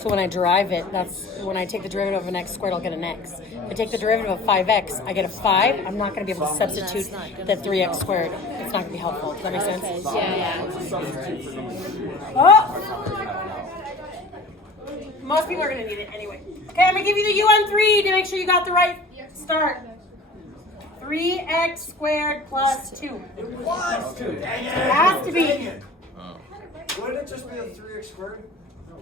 So when I derive it, that's when I take the derivative of an x squared, I'll get an x. If I take the derivative of 5x, I get a 5. I'm not going to be able to substitute the 3x squared. It's not going to be helpful. Does that make sense? Yeah. Oh! Most people are going to need it anyway. Okay, I'm going to give you the U on 3 to make sure you got the right start. 3x squared plus 2. It has to be. Wouldn't it just be a 3x squared?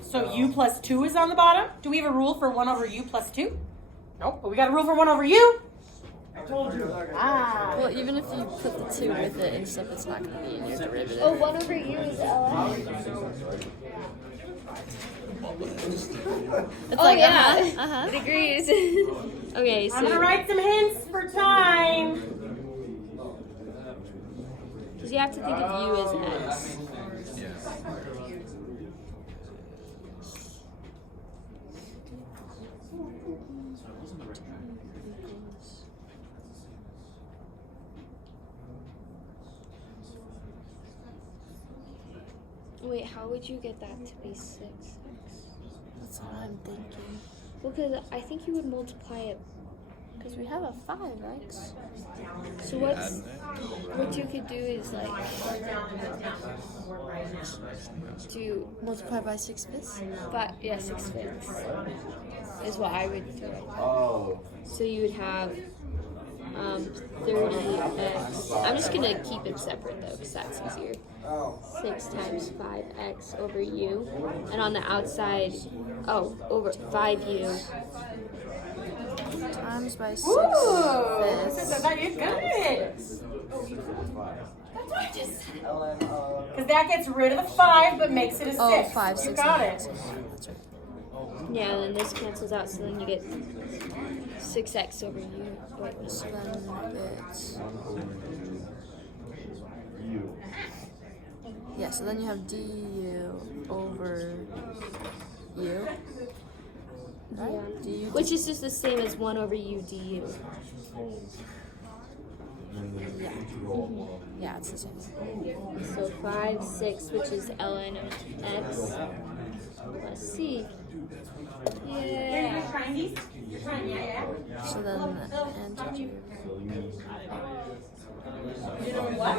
So u plus 2 is on the bottom. Do we have a rule for 1 over u plus 2? Nope, but we got a rule for 1 over u. I told you. Well, even if you put the 2 with it and stuff, it's not going to be in your derivative. Oh, 1 over u is ln. It's like, it agrees. Okay, so I'm going to write some hints for time. because you have to think of u as x. Wait, how would you get that to be 6x? That's what I'm thinking. Well, because I think you would multiply it. Because we have a 5x. So what you could do is like do Multiply by 6/5. but yeah 6/5 is what I would do. Oh. So you would have 30x. I'm just gonna keep it separate though, because that's easier. 6 times 5x over u, and on the outside, over 5u. Times by 6 Ooh, fifths. you're good. That's what I just said. Because that gets rid of the 5 but makes it a 6. Oh, 5, 6. You got it. That's right. Yeah, and then this cancels out, so then you get 6x over u. Wait, So then it's... Yeah, so then you have du over u. Right? Yeah. Du Which is just the same as 1 over u du. Yeah. Yeah, it's the same. So 5, 6, which is ln of x plus c. Yeah. You're trying these? You're trying, yeah. So then integer. You know what?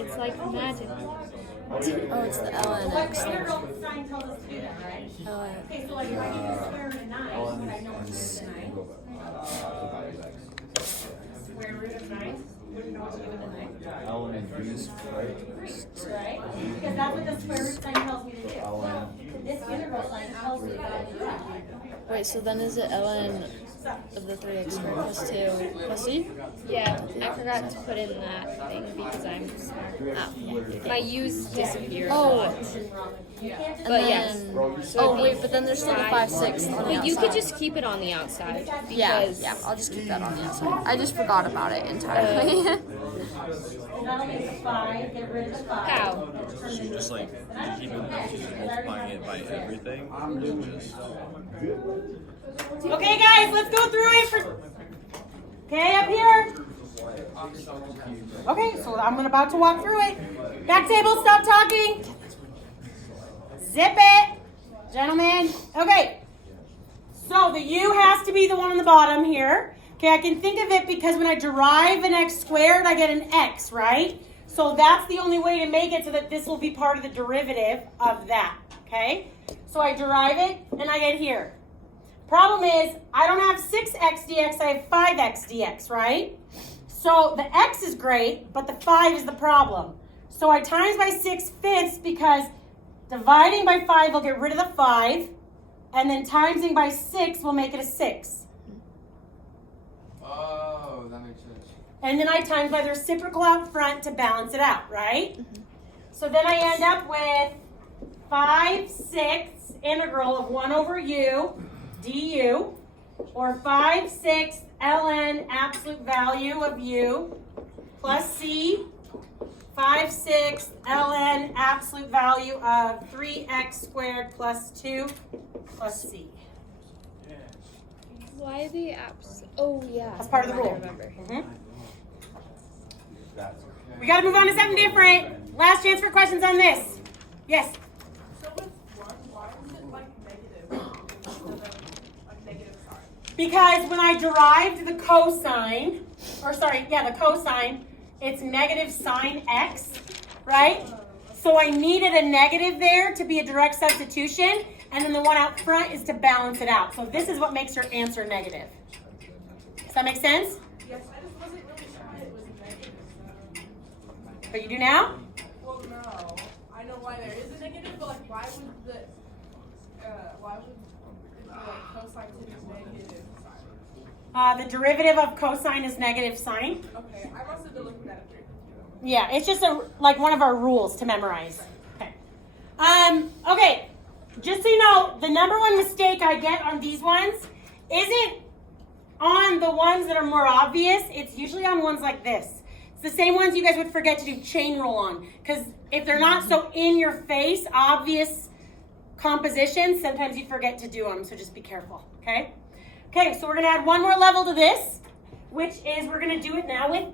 It's like magic. Oh, it's the ln x. Integral sign tells us to do that, right? ln. Okay, so like if I do the square root of 9, but I know it's a 9. Square root of 9? Wouldn't know what to do with a 9. Right? Because that's what the square root sign tells me to do. This integral sign tells me to do that. Wait, so then is it ln of the 3x squared plus 2 plus c? Yeah, I forgot to put in that thing because I'm smart. My u's disappear a Oh. lot. And But yes. So Oh, it'd be wait, but then there's still the 5, 6 on the But you outside. could just keep it on the outside. Yeah, Because yeah, I'll just keep that on the outside. I just forgot about it entirely. That'll make the 5, get rid of the 5. How? So you just like, you keep multiplying it by everything, or just... Okay, guys, let's go through it for. Okay, up here. Okay, so I'm about to walk through it. Back table, stop talking. Zip it, gentlemen. Okay, so the u has to be the one on the bottom here. Okay, I can think of it because when I derive an x squared, I get an x, right? So that's the only way to make it so that this will be part of the derivative of that, okay? So I derive it, and I get here. Problem is, I don't have 6x dx, I have 5x dx, right? So the x is great, but the 5 is the problem. So I times by 6/5 because dividing by 5 will get rid of the 5, and then timesing by 6 will make it a 6. Oh, that makes sense. And then I times by the reciprocal out front to balance it out, right? So then I end up with 5/6 integral of 1 over u du, or 5/6 ln absolute value of u plus c, 5/6 ln absolute value of 3x squared plus 2 plus c. Why the apps? Oh yeah. That's part of the I rule. remember. We got to move on to something different. Last chance for questions on this. Yes? So with 1, why is it like negative? Because when I derived the cosine, the cosine, it's negative sine x, right? So I needed a negative there to be a direct substitution, and then the one out front is to balance it out. So this is what makes your answer negative. Does that make sense? Yes, I just wasn't really sure why it was negative. But you do now? Well, no. I know why there is a negative, but like, why would the cosine to be negative sine? The derivative of cosine is negative sine. Okay, I must have been looking at it through. Yeah, it's just like one of our rules to memorize. Okay. Okay. Just so you know, the number one mistake I get on these ones isn't on the ones that are more obvious. It's usually on ones like this. It's the same ones you guys would forget to do chain rule on. Because if they're not so in your face, obvious compositions, sometimes you forget to do them. So just be careful. Okay? Okay, so we're going to add one more level to this, which is we're going to do it now with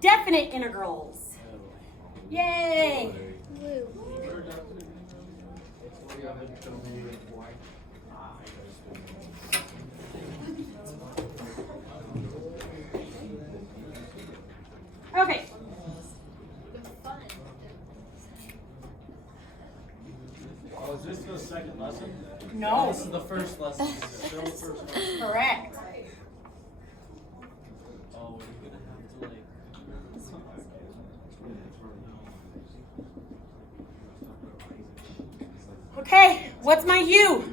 definite integrals. Yay! Okay. Oh, is this the second lesson? No. This is the first lesson. Still the first lesson. Correct. Oh, we're gonna have to like. Okay, what's my U?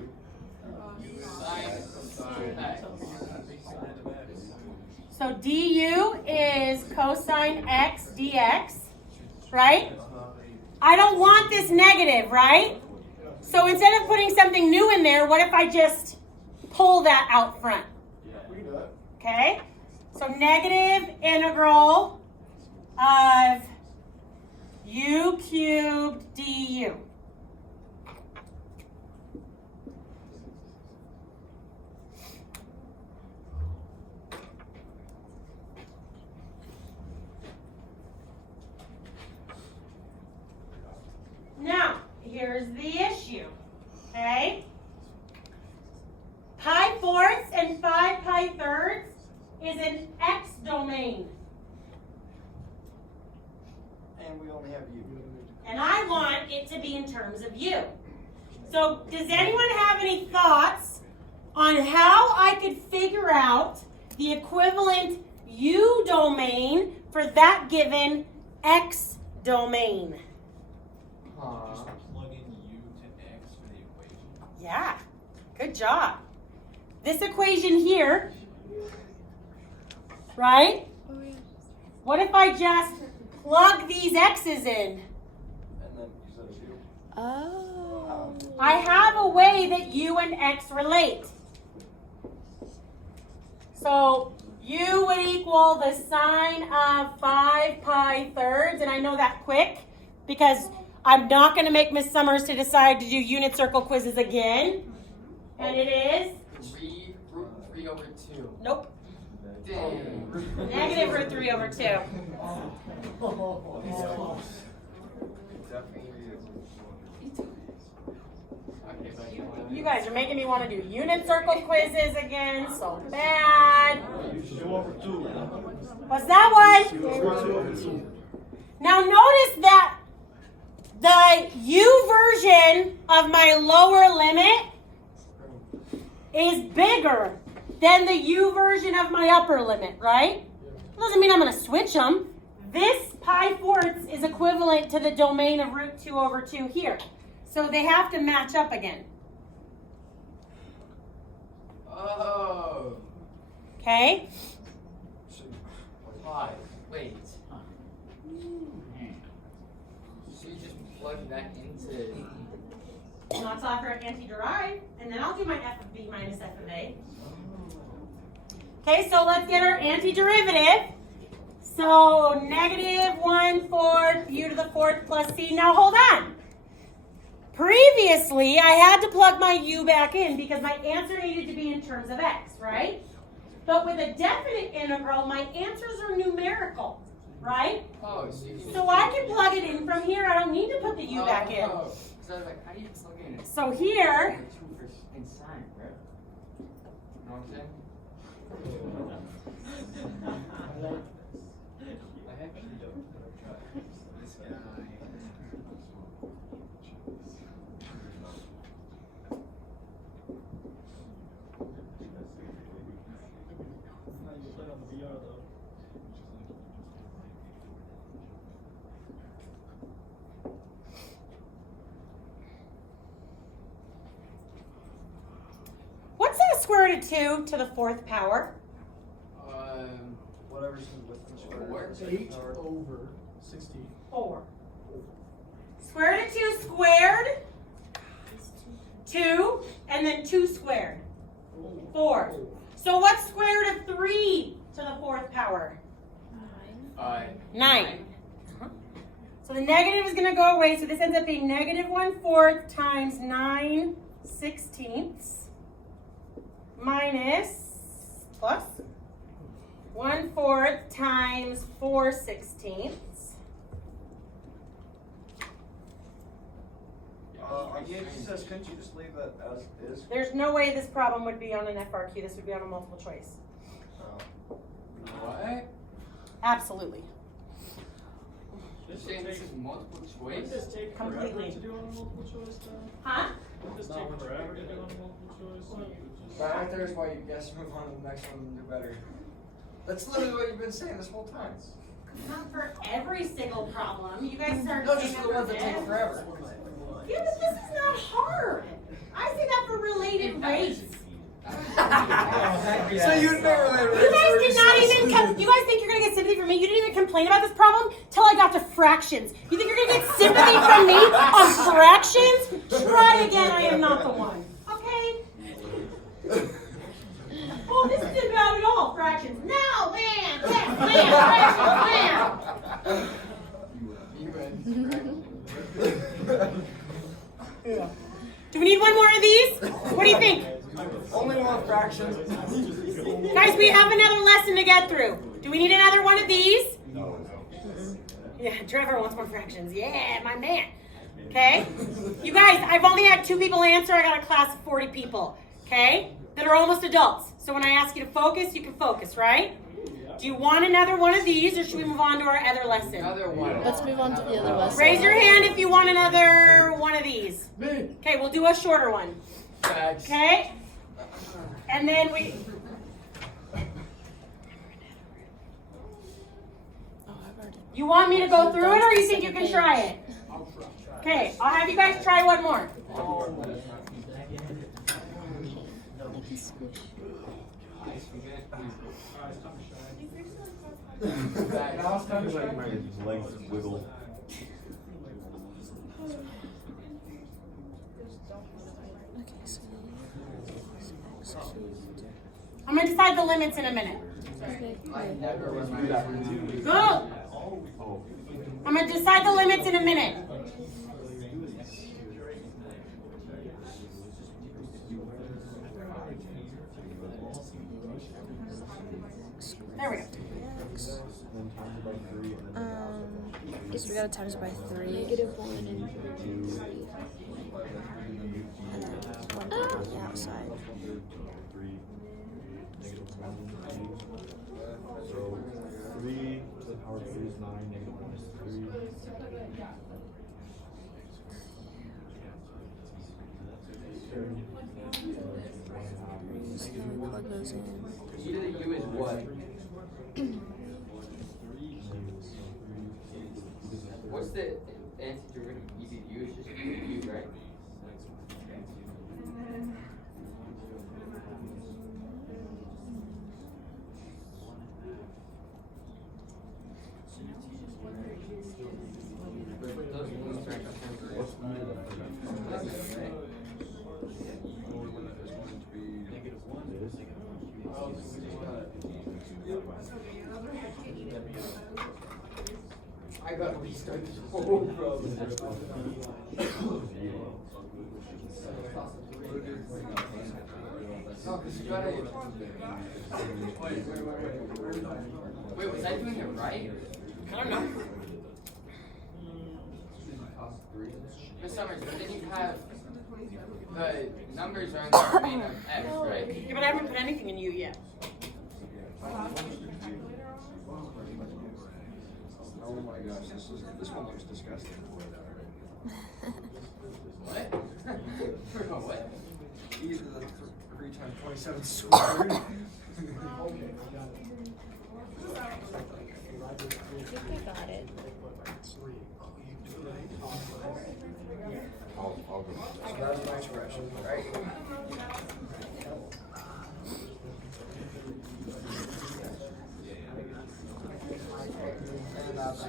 So du is cosine x dx, right? I don't want this negative, right? So instead of putting something new in there, what if I just pull that out front? Okay? So negative integral of u cubed du. Now, here's the issue, okay? Pi fourths and 5 pi thirds is an x domain. And we only have U. And I want it to be in terms of u. So, does anyone have any thoughts on how I could figure out the equivalent u domain for that given x domain? Just plug in u to x for the equation. Yeah, good job. This equation here, right? What if I just plug these x's in? And then you said U. Oh. I have a way that u and x relate. So u would equal the sine of 5 pi thirds, and I know that quick because I'm not going to make Miss Summers to decide to do unit circle quizzes again. And it is? 3 over 2. Nope. Dang. Negative root 3 over 2. You guys are making me want to do unit circle quizzes again so bad. 2 over 2. What's that one? 2 over 2. Now notice that the u version of my lower limit is bigger than the u version of my upper limit, right? Doesn't mean I'm going to switch them. This pi fourths is equivalent to the domain of root 2 over 2 here. So they have to match up again. Oh. Okay? Pi. Wait. So you just plug that into. Now it's offer anti-derive, and then I'll do my f of b minus f of a. Okay, so let's get our antiderivative. So negative 1/4 u to the 4th plus c. Now hold on. Previously, I had to plug my u back in because my answer needed to be in terms of x, right? But with a definite integral, my answers are numerical, right? Oh, so you can So I can plug it in from here. I don't need to put the u back in. So like, how do you plug in? So here, 2 for in sine, right? what I'm saying? I actually don't. This guy. What's the square root of 2 to the 4th power? Whatever's with the square. What? 8 over 16. 4. Square root of 2 squared. 2, and then 2 squared. 4. So what's square root of 3 to the 4th power? 9. So the negative is going to go away, so this ends up being negative 1/4 times 9/16 minus plus 1/4 times 4/16. Yeah, she says, couldn't you just leave that as is? There's no way this problem would be on an FRQ. This would be on a multiple choice. What? Absolutely. You're saying this is multiple Wouldn't choice? this take Completely. forever to do on a multiple choice though? Huh? Wouldn't this take forever to do on a multiple choice? Right there is why you guys move on to the next one and do better. That's literally what you've been saying this whole time. Not for every single problem. You guys start No, saying just for the ones that take forever. Yeah, but this is not hard. I say that for related rates. So you'd never You guys did not even you guys think you're gonna get sympathy from me? You didn't even complain about this problem till I got to fractions. You think you're gonna get sympathy from me on fractions? Try again, I am not the one. Okay? Oh, this isn't bad at all, fractions. No, bam, bam, bam, fractions, bam. Do we need one more of these? What do you think? Only one fraction. Guys, we have another lesson to get through. Do we need another one of these? No. Yeah, Trevor wants more fractions. Yeah, my man. Okay? You guys, I've only had 2 people answer. I got a class of 40 people. Okay? That are almost adults. So when I ask you to focus, you can focus, right? Do you want another one of these, or should we move on to our other lesson? Another one. Let's move on to the other lesson. Raise your hand if you want another one of these. Me. Okay, we'll do a shorter one. Facts. Okay? And then we... You want me to go through it, or you think you can try it? Okay, I'll have you guys try one more. Now it's time to try. My legs wiggle. I'm going to decide the limits in a minute. I never remember that one. Go! I'm going to decide the limits in a minute. There we go. Guess we gotta times it by 3. Negative 1 and 3. And then 1 on the outside. So 3 to the power of 3 is 9, negative 1 is 3. So then we plug those in. E to the U is what? What's the answer to E to the U? It's just E to the U, right? Those ones are I gotta restart this whole problem. No, because you gotta. Wait, was I doing it right? I don't know. Miss Summers, but then you have The numbers are in the domain of X, right? Yeah, but I haven't put anything in U yet. Oh my gosh, this one looks disgusting. What? What? E to the 3 times 27 squared. I think I got it. So that's my expression, right? And that's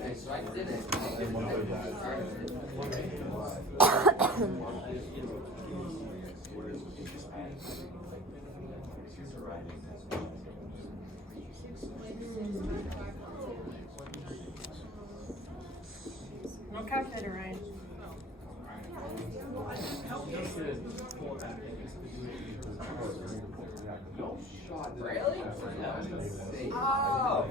Okay, so I did it. No calculator, Ryan. Really? oh!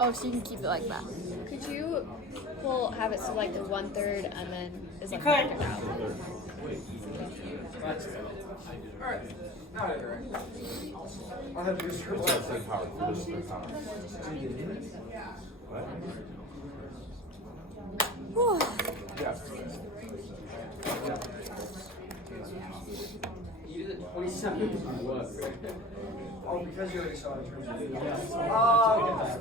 Oh, so you can keep it like that. Could you have it so like the 1/3 and then is like You could. rounded out? Alright, got it right. I'll have to do script. You did 27. What? Oh, because you already saw it. Oh!